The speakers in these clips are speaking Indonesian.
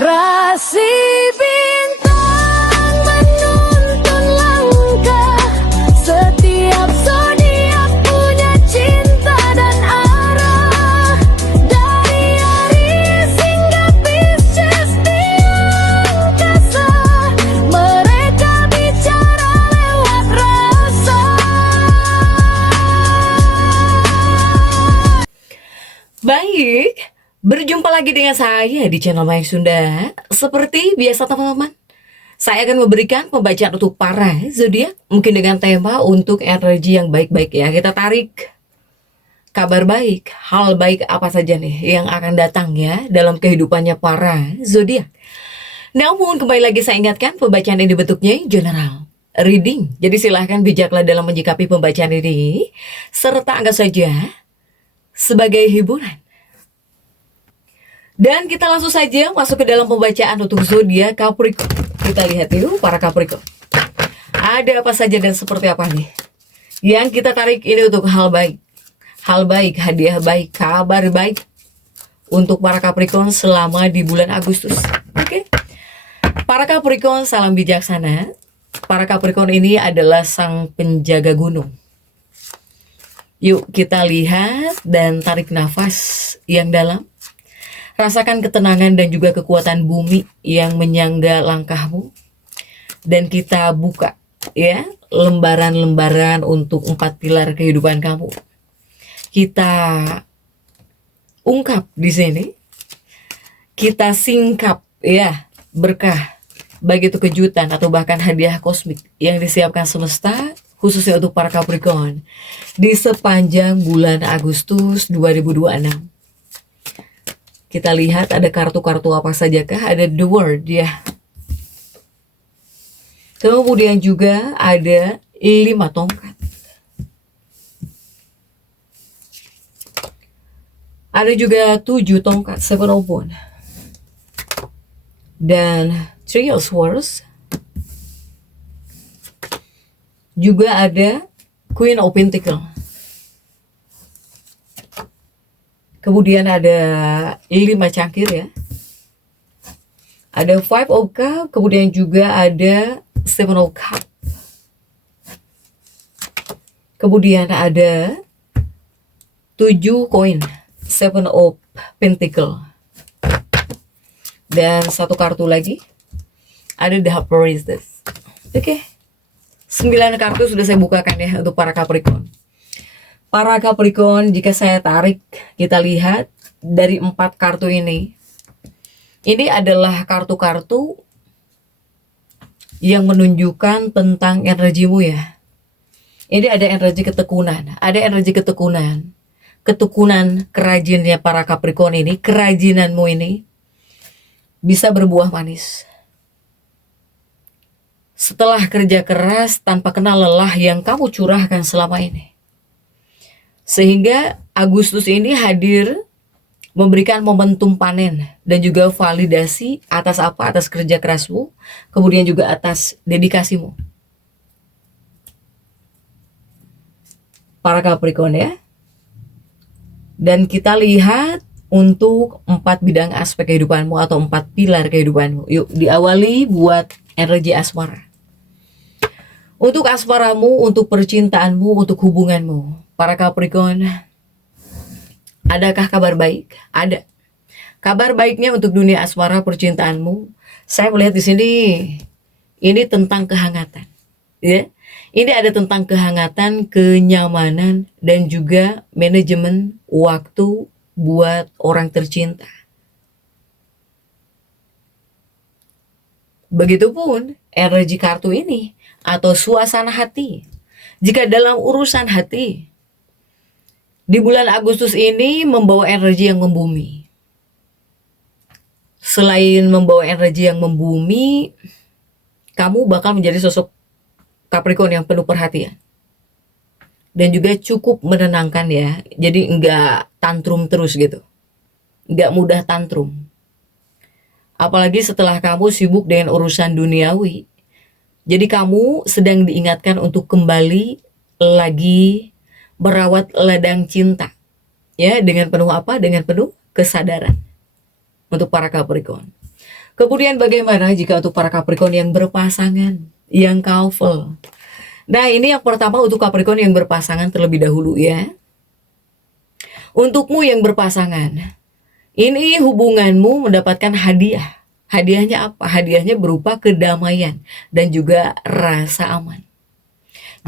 Rasi bintang menuntun langkah, setiap zodiak punya cinta dan arah. Dari Aries hingga Pisces di angkasa, mereka bicara lewat rasa. Baik, berjumpa lagi dengan saya di channel Mayang Sunda. Seperti biasa teman-teman, saya akan memberikan pembacaan untuk para zodiak, mungkin dengan tema untuk energi yang baik-baik ya. Kita tarik kabar baik, hal baik apa saja nih yang akan datang ya dalam kehidupannya para zodiak. Namun kembali lagi saya ingatkan, pembacaan ini bentuknya general reading. Jadi silahkan bijaklah dalam menyikapi pembacaan ini, serta anggap saja sebagai hiburan. Dan kita langsung saja masuk ke dalam pembacaan untuk zodiak Capricorn. Kita lihat dulu para Capricorn. Ada apa saja dan seperti apa nih yang kita tarik ini untuk hal baik. Hal baik, hadiah baik, kabar baik untuk para Capricorn selama di bulan Agustus. Oke. Para Capricorn, salam bijaksana. Para Capricorn ini adalah sang penjaga gunung. Yuk kita lihat dan tarik nafas yang dalam. Rasakan ketenangan dan juga kekuatan bumi yang menyangga langkahmu. Dan kita buka ya lembaran-lembaran untuk 4 pilar kehidupan kamu. Kita ungkap di sini. Kita singkap ya berkah, baik itu kejutan atau bahkan hadiah kosmik yang disiapkan semesta khususnya untuk para Capricorn di sepanjang bulan Agustus 2026. Kita lihat ada kartu-kartu apa sajakah? Ada The World ya. Kemudian juga ada 5 tongkat. Ada juga 7 tongkat, 7 of Wands. Dan 3 of Swords. Juga ada Queen of Pentacles. Kemudian ada 5 cangkir ya. Ada 5 of Cups, kemudian juga ada 7 of Cups. Kemudian ada 7 koin, 7 of Pentacles. Dan 1 kartu lagi, ada The Priestess. Oke. 9 kartu sudah saya bukakan ya untuk para Capricorn. Para Capricorn, jika saya tarik, kita lihat dari 4 kartu ini. Ini adalah kartu-kartu yang menunjukkan tentang energimu ya. Ini ada energi ketekunan, ketekunan kerajinnya para Capricorn ini, kerajinanmu ini bisa berbuah manis. Setelah kerja keras tanpa kenal lelah yang kamu curahkan selama ini. Sehingga Agustus ini hadir memberikan momentum panen dan juga validasi atas apa? Atas kerja kerasmu, kemudian juga atas dedikasimu. Para Capricorn ya. Dan kita lihat untuk 4 bidang aspek kehidupanmu atau 4 pilar kehidupanmu. Yuk diawali buat energi asmara. Untuk asmaramu, untuk percintaanmu, untuk hubunganmu. Para Capricorn, adakah kabar baik? Ada. Kabar baiknya untuk dunia asmara percintaanmu. Saya melihat di sini ini tentang kehangatan, ya. Ini ada tentang kehangatan, kenyamanan dan juga manajemen waktu buat orang tercinta. Begitupun energi kartu ini atau suasana hati. Jika dalam urusan hati, di bulan Agustus ini membawa energi yang membumi. Selain membawa energi yang membumi, kamu bakal menjadi sosok Capricorn yang penuh perhatian. Dan juga cukup menenangkan ya. Jadi enggak tantrum terus gitu. Enggak mudah tantrum. Apalagi setelah kamu sibuk dengan urusan duniawi. Jadi kamu sedang diingatkan untuk kembali lagi merawat ladang cinta ya, dengan penuh apa? Dengan penuh kesadaran untuk para Capricorn. Kemudian bagaimana jika untuk para Capricorn yang berpasangan, yang couple? Nah, ini yang pertama untuk Capricorn yang berpasangan terlebih dahulu ya. Untukmu yang berpasangan, ini hubunganmu mendapatkan hadiah. Hadiahnya apa? Hadiahnya berupa kedamaian dan juga rasa aman.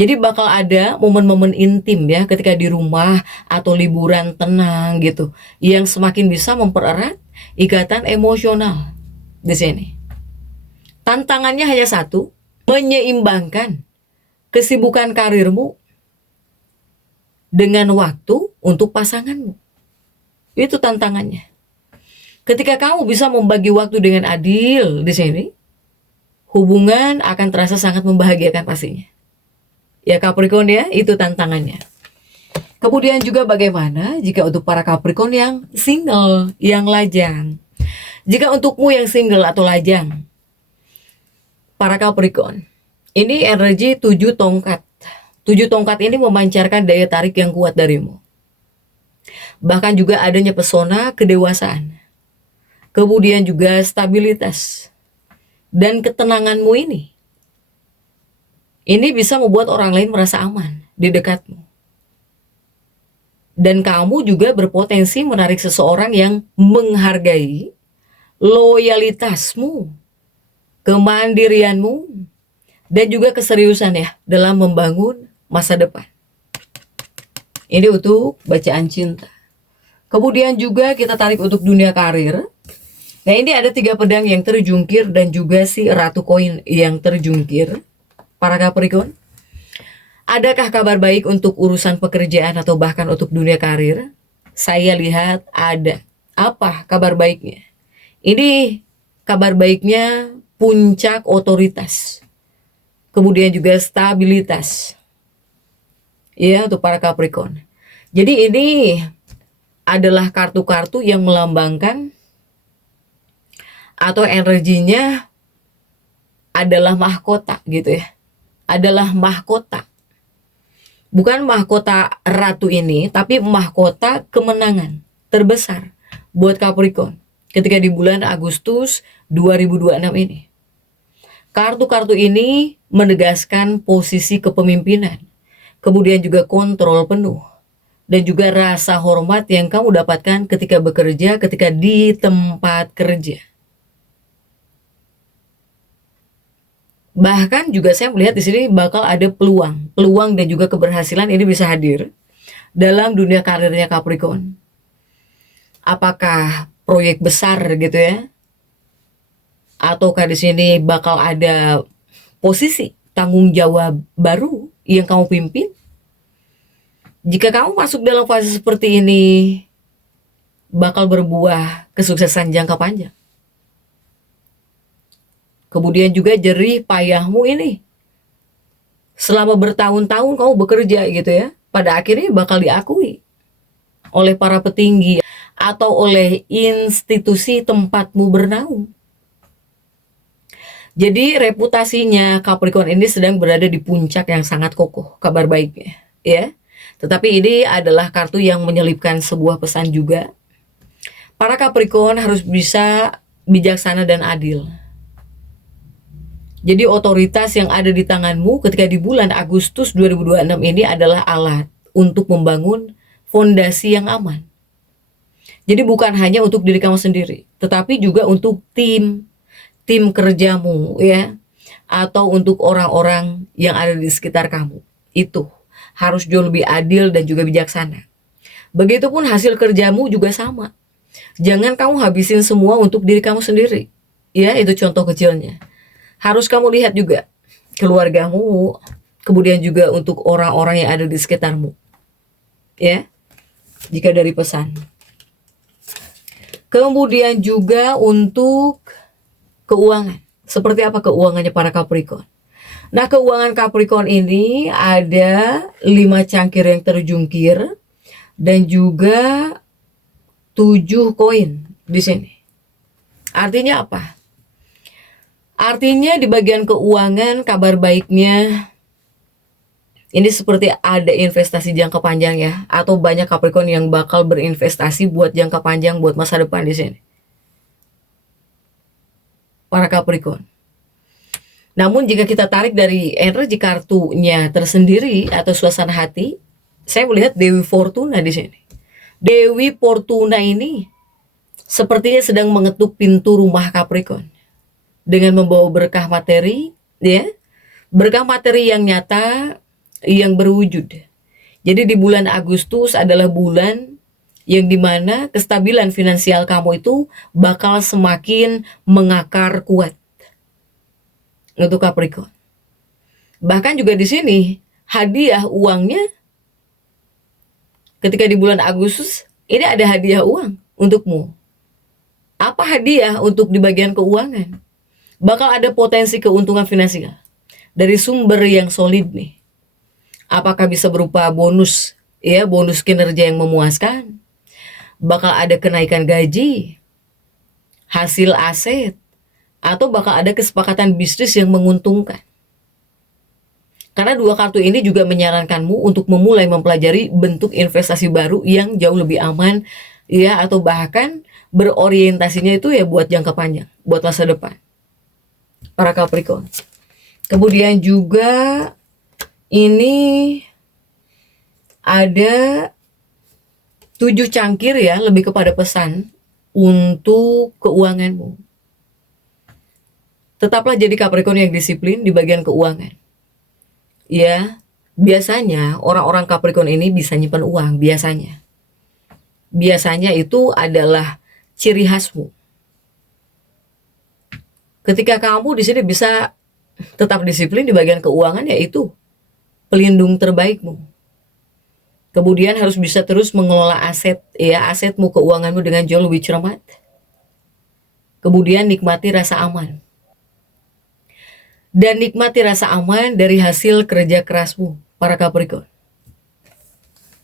Jadi bakal ada momen-momen intim ya ketika di rumah atau liburan tenang gitu, yang semakin bisa mempererat ikatan emosional di sini. Tantangannya hanya satu, menyeimbangkan kesibukan karirmu dengan waktu untuk pasanganmu. Itu tantangannya. Ketika kamu bisa membagi waktu dengan adil di sini, hubungan akan terasa sangat membahagiakan pastinya. Ya Capricorn ya, itu tantangannya. Kemudian juga bagaimana jika untuk para Capricorn yang single, yang lajang. Jika untukmu yang single atau lajang, para Capricorn, ini energi 7 tongkat. 7 tongkat ini memancarkan daya tarik yang kuat darimu. Bahkan juga adanya pesona kedewasaan. Kemudian juga stabilitas. Dan ketenanganmu ini bisa membuat orang lain merasa aman di dekatmu. Dan kamu juga berpotensi menarik seseorang yang menghargai loyalitasmu, kemandirianmu, dan juga keseriusan ya dalam membangun masa depan. Ini untuk bacaan cinta. Kemudian juga kita tarik untuk dunia karir. Nah, ini ada 3 pedang yang terjungkir dan juga si ratu koin yang terjungkir. Para Capricorn, adakah kabar baik untuk urusan pekerjaan atau bahkan untuk dunia karir? Saya lihat ada. Apa kabar baiknya? Ini kabar baiknya puncak otoritas. Kemudian juga stabilitas. Ya, untuk para Capricorn. Jadi ini adalah kartu-kartu yang melambangkan atau energinya adalah mahkota gitu ya. Adalah mahkota. Bukan mahkota ratu ini, tapi mahkota kemenangan terbesar buat Capricorn ketika di bulan Agustus 2026 ini. Kartu-kartu ini menegaskan posisi kepemimpinan, kemudian juga kontrol penuh, dan juga rasa hormat yang kamu dapatkan ketika bekerja, ketika di tempat kerja. Bahkan juga saya melihat di sini bakal ada peluang dan juga keberhasilan ini bisa hadir dalam dunia karirnya Capricorn. Apakah proyek besar gitu ya? Ataukah di sini bakal ada posisi tanggung jawab baru yang kamu pimpin? Jika kamu masuk dalam fase seperti ini, bakal berbuah kesuksesan jangka panjang. Kemudian juga jerih payahmu ini. Selama bertahun-tahun kamu bekerja gitu ya. Pada akhirnya bakal diakui oleh para petinggi atau oleh institusi tempatmu bernaung. Jadi reputasinya Capricorn ini sedang berada di puncak yang sangat kokoh, kabar baiknya ya. Tetapi ini adalah kartu yang menyelipkan sebuah pesan juga. Para Capricorn harus bisa bijaksana dan adil. Jadi otoritas yang ada di tanganmu ketika di bulan Agustus 2026 ini adalah alat untuk membangun fondasi yang aman. Jadi bukan hanya untuk diri kamu sendiri, tetapi juga untuk tim kerjamu ya, atau untuk orang-orang yang ada di sekitar kamu. Itu harus jauh lebih adil dan juga bijaksana. Begitupun hasil kerjamu juga sama. Jangan kamu habisin semua untuk diri kamu sendiri. Ya, itu contoh kecilnya. Harus kamu lihat juga keluargamu, kemudian juga untuk orang-orang yang ada di sekitarmu. Ya, jika dari pesan. Kemudian juga untuk keuangan. Seperti apa keuangannya para Capricorn? Nah, keuangan Capricorn ini ada 5 cangkir yang terjungkir dan juga 7 koin di sini. Artinya apa? Artinya di bagian keuangan kabar baiknya ini seperti ada investasi jangka panjang ya, atau banyak Capricorn yang bakal berinvestasi buat jangka panjang buat masa depan di sini. para Capricorn. Namun jika kita tarik dari energi kartunya tersendiri atau suasana hati, saya melihat Dewi Fortuna di sini. Dewi Fortuna ini sepertinya sedang mengetuk pintu rumah Capricorn dengan membawa berkah materi, ya, berkah materi yang nyata, yang berwujud. Jadi di bulan Agustus adalah bulan yang dimana kestabilan finansial kamu itu bakal semakin mengakar kuat untuk Capricorn. Bahkan juga di sini hadiah uangnya ketika di bulan Agustus ini ada hadiah uang untukmu. Apa hadiah untuk di bagian keuangan? Bakal ada potensi keuntungan finansial dari sumber yang solid nih. Apakah bisa berupa bonus, ya, bonus kinerja yang memuaskan? Bakal ada kenaikan gaji, hasil aset, atau bakal ada kesepakatan bisnis yang menguntungkan. Karena dua kartu ini juga menyarankanmu untuk memulai mempelajari bentuk investasi baru yang jauh lebih aman, ya, atau bahkan berorientasinya itu ya buat jangka panjang, buat masa depan. Para Capricorn. Kemudian juga ini ada 7 cangkir ya, lebih kepada pesan untuk keuanganmu. Tetaplah jadi Capricorn yang disiplin di bagian keuangan. Ya, biasanya orang-orang Capricorn ini bisa nyimpan uang, biasanya. Biasanya itu adalah ciri khasmu. Ketika kamu di sini bisa tetap disiplin di bagian keuangan, yaitu pelindung terbaikmu. Kemudian harus bisa terus mengelola aset, ya, asetmu, keuanganmu dengan jauh lebih cermat. Kemudian nikmati rasa aman. Dan nikmati rasa aman dari hasil kerja kerasmu, para Capricorn.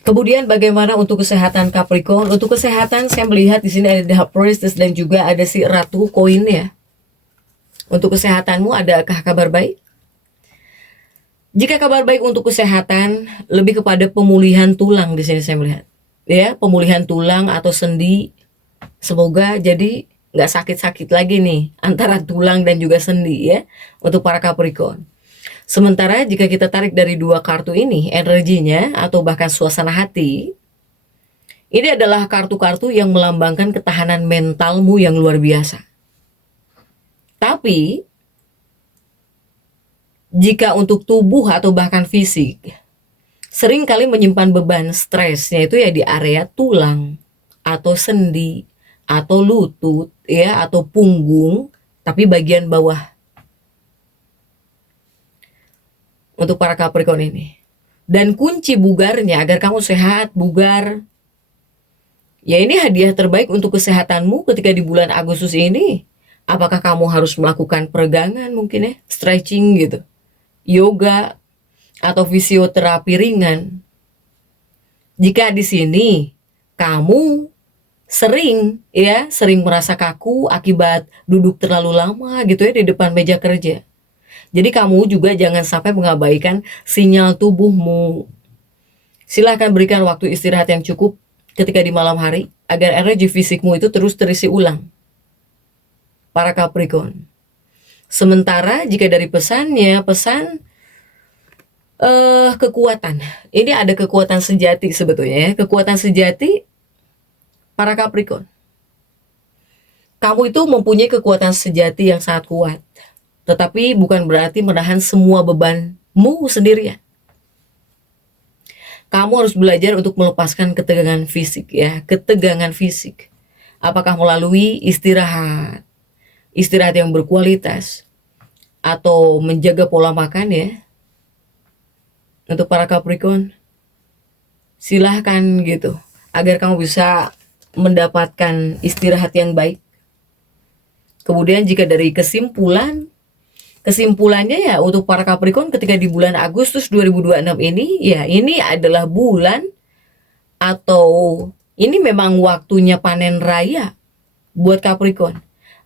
Kemudian bagaimana untuk kesehatan Capricorn? Untuk kesehatan saya melihat di sini ada The Priestess dan juga ada si Ratu Koin ya. Untuk kesehatanmu adakah kabar baik? Jika kabar baik untuk kesehatan, lebih kepada pemulihan tulang di sini saya melihat. Ya, pemulihan tulang atau sendi. Semoga jadi nggak sakit-sakit lagi nih antara tulang dan juga sendi ya untuk para Capricorn. Sementara jika kita tarik dari dua kartu ini energinya atau bahkan suasana hati, ini adalah kartu-kartu yang melambangkan ketahanan mentalmu yang luar biasa. Tapi jika untuk tubuh atau bahkan fisik, sering kali menyimpan beban stresnya itu ya di area tulang atau sendi atau lutut ya atau punggung, tapi bagian bawah. Untuk para Capricorn ini. Dan kunci bugarnya agar kamu sehat, bugar. Ya ini hadiah terbaik untuk kesehatanmu ketika di bulan Agustus ini. Apakah kamu harus melakukan peregangan mungkin ya, stretching gitu, yoga atau fisioterapi ringan. Jika di sini kamu sering merasa kaku akibat duduk terlalu lama gitu ya di depan meja kerja. Jadi kamu juga jangan sampai mengabaikan sinyal tubuhmu. Silahkan berikan waktu istirahat yang cukup ketika di malam hari agar energi fisikmu itu terus terisi ulang. Para Capricorn. Sementara jika dari pesannya, pesan kekuatan. Ini ada kekuatan sejati sebetulnya ya. Kekuatan sejati para Capricorn. Kamu itu mempunyai kekuatan sejati yang sangat kuat. Tetapi bukan berarti menahan semua bebanmu sendirian. Kamu harus belajar untuk melepaskan ketegangan fisik ya, ketegangan fisik. Apakah melalui istirahat yang berkualitas atau menjaga pola makan ya. Untuk para Capricorn, silahkan gitu agar kamu bisa mendapatkan istirahat yang baik. Kemudian jika dari kesimpulannya ya untuk para Capricorn ketika di bulan Agustus 2026 ini ya ini adalah bulan atau ini memang waktunya panen raya buat Capricorn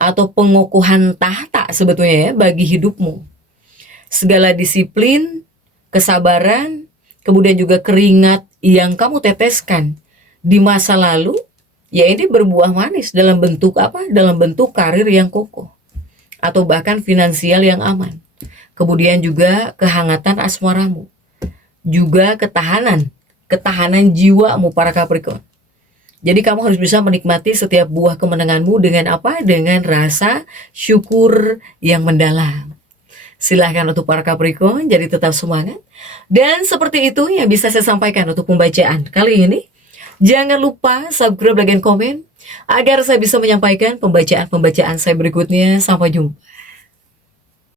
atau pengukuhan tahta sebetulnya ya bagi hidupmu. Segala disiplin, kesabaran, kemudian juga keringat yang kamu teteskan di masa lalu, ya ini berbuah manis dalam bentuk apa? Dalam bentuk karir yang kokoh. atau bahkan finansial yang aman. Kemudian juga kehangatan asmaramu, juga ketahanan jiwamu para Capricorn. Jadi kamu harus bisa menikmati setiap buah kemenanganmu dengan apa? Dengan rasa syukur yang mendalam. Silahkan untuk para Capricorn, jadi tetap semangat. Dan seperti itu yang bisa saya sampaikan untuk pembacaan kali ini. Jangan lupa subscribe, like, dan komen agar saya bisa menyampaikan pembacaan-pembacaan saya berikutnya. Sampai jumpa.